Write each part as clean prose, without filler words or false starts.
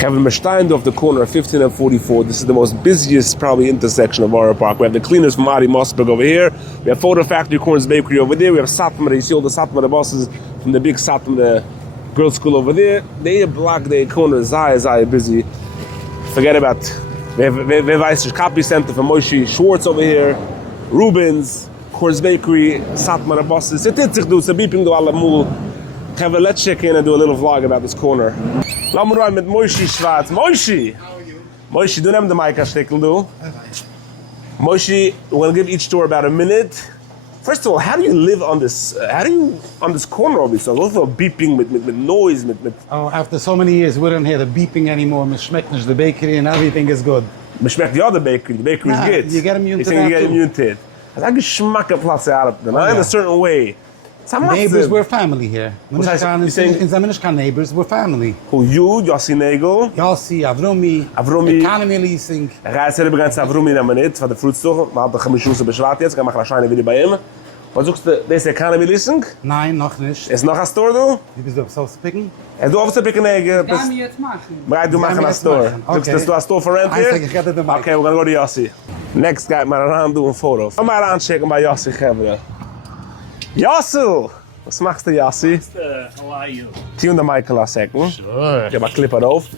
Kevin Mestein off the corner of 15 and 44. This is the most busiest, probably, intersection of Borough Park. We have the cleaners from Adi Mossberg over here. We have Photo Factory Corners Bakery over there. We have Satmar. You see all the Satmar buses from the big Satmar girls' school over there. They block the corner is busy. Forget about the Copy Center for Moshe Schwartz over here. Rubens, Corners Bakery, Satmar buses. It's a beeping to all mul. Kevin, let's check in and do a little vlog about this corner. Lass mal rein mit Moshe Schwarz. Moshe! Moshe, du nimm the mic a stickel, du. Moshe, we're going to give each store about a minute. First of all, how do you live on this, on this corner of yourself? What's the beeping, with noise, Oh, after so many years, we don't hear the beeping anymore. Me schmeckt nicht the bakery and everything is good. Me schmeckt the other bakery. The bakery is good. You get immune to that too. You get immune to it. It's like a schmackenplatz out in a certain way. Neighbors, we're family here. In Zaminischka neighbors, we're family. Who you, Yossi Nagel? Yossi, Avrumi, Economy Leasing. Reis er begrenzt Avrumi na minute, von der Fruitstoch. Man hat doch ein Schuss beschwart jetzt, kann man ein Video bei ihm. Was suchst du, das ist Economy Leasing? Nein, noch nicht. Ist noch ein Store, du? Wie bist du auf zu picken? Du auf zu picken, Kann ich jetzt machen. Bereit, du machen ein Store. Suchst du ein Store for rent here? Ich hatte den Mic. Okay, we're gonna go to Yossi. Next guy, mal around doing photos. Mal anschicken bei Yossi, Chevre. Yossi! Was machst du, Yossi? How are you? Tune the mic a second. Sure. Ich hab ein Clip auf.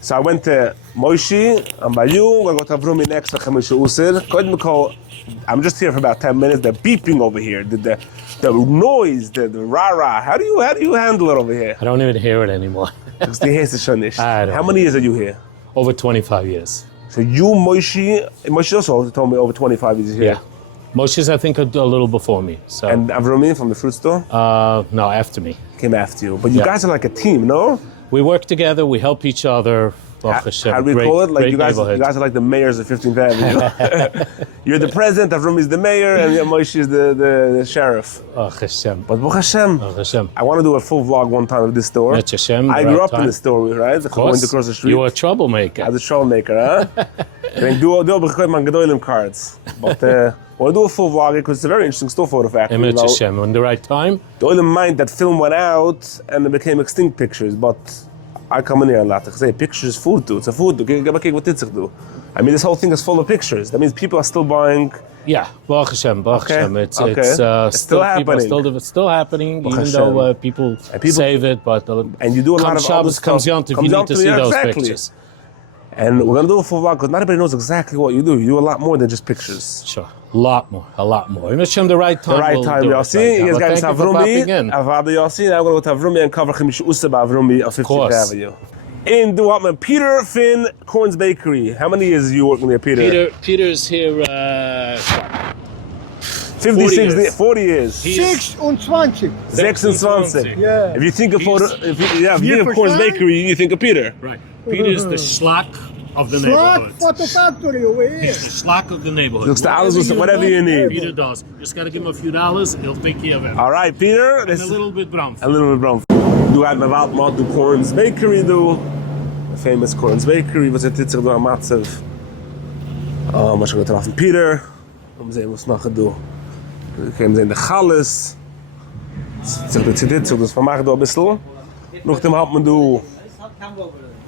So I went to Moshe, and by you, I go to Avrumi next to Chamisha Usir. I'm just here for about 10 minutes. The beeping over here, the noise, the rah-rah. How do you handle it over here? I don't even hear it anymore. Because die heißt es schon nicht. I don't How many years are you here? Over 25 years. So you, Moshe also told me over 25 years here. Yeah. Moshe's, I think, a little before me. So. And Avrumi from the fruit store? No, after me. Came after you. But you guys are like a team, no? We work together, we help each other. How do we call it? Like you guys are like the mayors of 15th Avenue. You're the president, Avrumi is the mayor, and Moshe is the sheriff. Oh, Hashem. But Baruch Hashem, Oh, Hashem. I want to do a full vlog one time of this store. Hashem, I grew up in this store, right? Of course. Went across the street. You were a troublemaker. I was a troublemaker, huh? I do my Gedolim cards. But I want to do a full vlog because it's a very interesting store for the factory. Hashem, in the right time. The oil mind that film went out and it became extinct pictures, but I come in here and later say pictures food too. It's a food too. I mean, this whole thing is full of pictures. That means people are still buying. Yeah, Baruch Hashem, Baruch Hashem. It's still happening. It's still happening, even though people save it. But and you do a lot of Shabbos comes Yom Tov, you need to see those pictures. And we're gonna do a full vlog because not everybody knows exactly what you do. You do a lot more than just pictures. Sure, a lot more. Hashem, the right time. The right time, Yossi. You guys got Avrumi. Avada Yossi. Now we're gonna go to Avrumi and cover Chemish Usa Avrumi of 15th Avenue. In Duatman, Peter Finn Corns Bakery. How many years are you working there, Peter? Peter's here 40 years. 26. 26. Yeah. If you think of Corns Bakery, you think of Peter. Right. Peter's the schlock of the neighborhood. Photo Factory over here. He's the schlock of the neighborhood. Looks to whatever you need. Peter does. Just gotta give him a few dollars, he'll take care of it. All right, Peter. And a little bit brown. Du hast mir wart mal du Corns Bakery, du. The famous Corns Bakery. Was jetzt du am Matzev? Oh, was schon getroffen. Peter. Sehen, was noch du. Wir können sehen, der Challes. Das vermacht du ein bisschen. Nachdem hat man du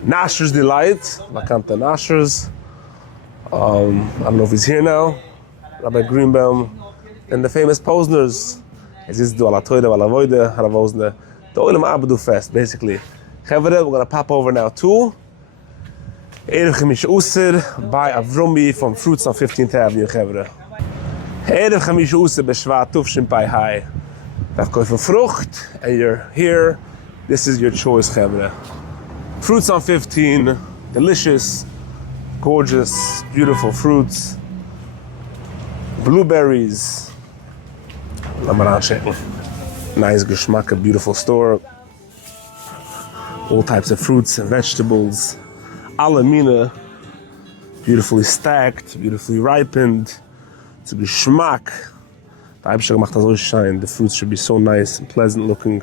Nasher's Delight. Vakante Nasher's. I don't know if he's here now. Rabbi Greenbaum. And the famous Posners. Es ist du ala Teure, ala Voide, ala Vosne. The Oilem Abdu Fest, basically. Chevere, we're gonna pop over now too. Erev Chemish Usir by Avrumi from Fruits on 15th Avenue, Chevere. Erev Chemish Usir b'Shvat Tufshin Pai Hai. Darf kaufen Frucht, and you're here. This is your choice, Chevere. Fruits on 15, delicious, gorgeous, beautiful fruits. Blueberries. Nice geschmack, a beautiful store. All types of fruits and vegetables. Alle Mine, beautifully stacked, beautifully ripened. It's a geschmack. The Eibscher macht das so shine. The fruits should be so nice and pleasant looking.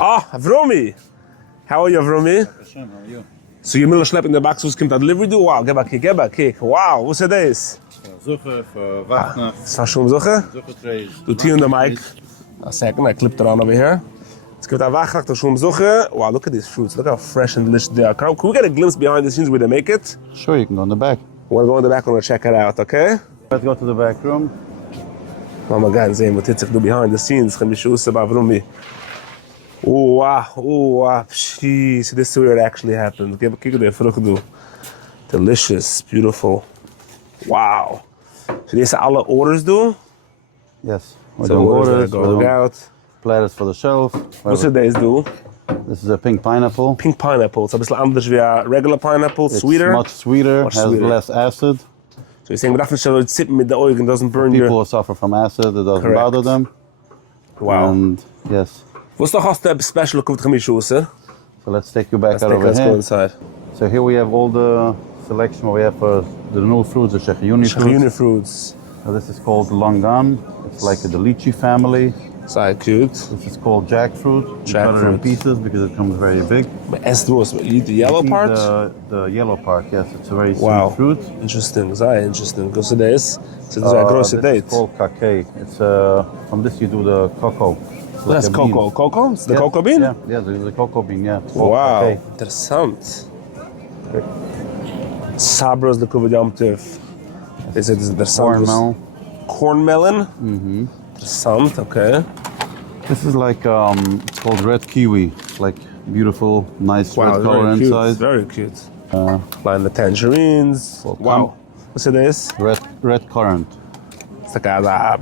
Ah, Avrumi! How are you, Avrumi? How are you? So you will schleppen the box, kommt a delivery do? Wow, gib a kick. Wow, what's this? Suche für Wachtnacht. Das war schon Suche? Suche trays. Du tune the mic. A second, I clipped it on over here. It's got a wachach to shum zuche. Wow, look at these fruits. Look how fresh and delicious they are. Can we get a glimpse behind the scenes where they make it? Sure, you can go in the back. We'll go in the back and we'll check it out, okay? Let's go to the back room. Mama gan sehen, what Titzig do behind the scenes. Can be shusa bavrumi. Oh wow. Jeez, so this is where it actually happened. Give a kick of the fruchdu. Delicious, beautiful. Wow. So these are all orders do? Yes. We're So doing orders orders, are we're going doing out. platters for the shelf. What's the days do? This is a pink pineapple. Pink pineapple. It's a bisschen anders wie a regular pineapple. It's Sweeter. much sweeter, Much has sweeter. less acid. So you're saying we have to sit with the oil and doesn't burn People your... who suffer from acid, it doesn't Correct. bother them. Wow. And yes. What's the host special of the sir? So let's take you back out over Let's go here. inside. So here we have all the selection we have for the new fruits, the Shechayuni fruits. Shechayuni fruits. So this is called longan. It's like the lychee family. So cute. This is called jackfruit. You cut it in Jackfruit. pieces because it comes very big. But Estros, you eat the yellow Eat part? The yellow part, yes. It's a very Wow. sweet fruit. Interesting, very interesting. Go to this. So this is a gross This date. is called cake. It's from this you do the cocoa. It's like That's a bean. cocoa. Cocoa? It's the Yeah, cocoa bean? Yeah, the cocoa bean, yeah. It's called Wow. cake. Interessant. Sabros the Kuvadamtiv. Is it interessant? Corn melon. Corn melon? Mm-hmm. Interessant, okay. This is like, it's called red kiwi. It's like beautiful, nice Wow, red color very cute. inside. Very cute. Line the tangerines. Welcome. Wow. What's it is? Red currant. It's like a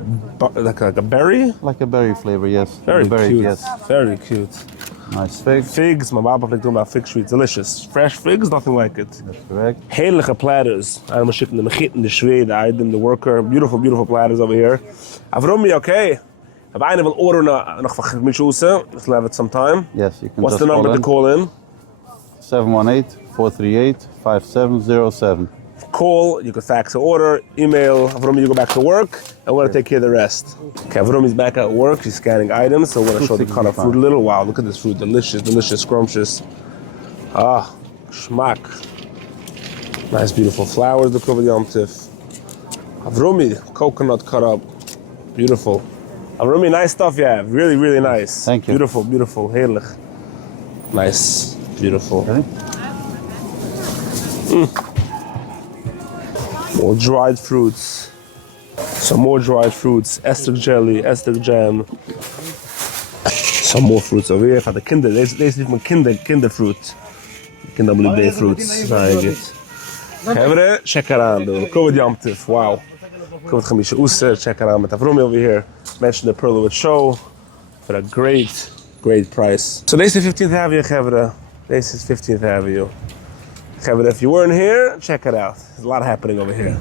berry? Like a berry flavor, yes. Very The berry, cute. yes. Very cute. Nice figs. Figs, my Baba like doing about fig sweets. Delicious. Fresh figs, nothing like it. That's correct. Heilige platters. I'm shipping the mechit, the shved, the item, the worker. Beautiful, beautiful platters over here. Avromi, okay. Have I will order noch van Michuse. Let's have it sometime. Yes, you can What's just the number to call in? 718-438-5707. Call, you can fax an order, email. Avromi, you go back to work, and we're gonna take care of the rest. Okay, Avromi's back at work. She's scanning items, so we're gonna show the kind of fruit a little. Wow, look at this fruit. Delicious, delicious, scrumptious. Ah, schmack. Nice, beautiful flowers. The cover Yom Tif. Avromi, coconut cut up. Beautiful. Avromi, nice stuff you have. Really, really nice. Thank you. Beautiful, beautiful. Heilig. Nice, beautiful. Ready? More dried fruits. Some more dried fruits. Estig jelly, estig jam. Some more fruits over here. For the kinder. Deze is van kinderfruit. Kinderblij fruits. Very good. Kevre, check it out. Covid Yom Tif. Wow. Covid Chamisha User. Check it out. Met Avromi over here. Mention the Perlowitz show for a great, great price. So this is 15th Avenue, Kevre. This is 15th Avenue. If you weren't here, check it out. There's a lot happening over here.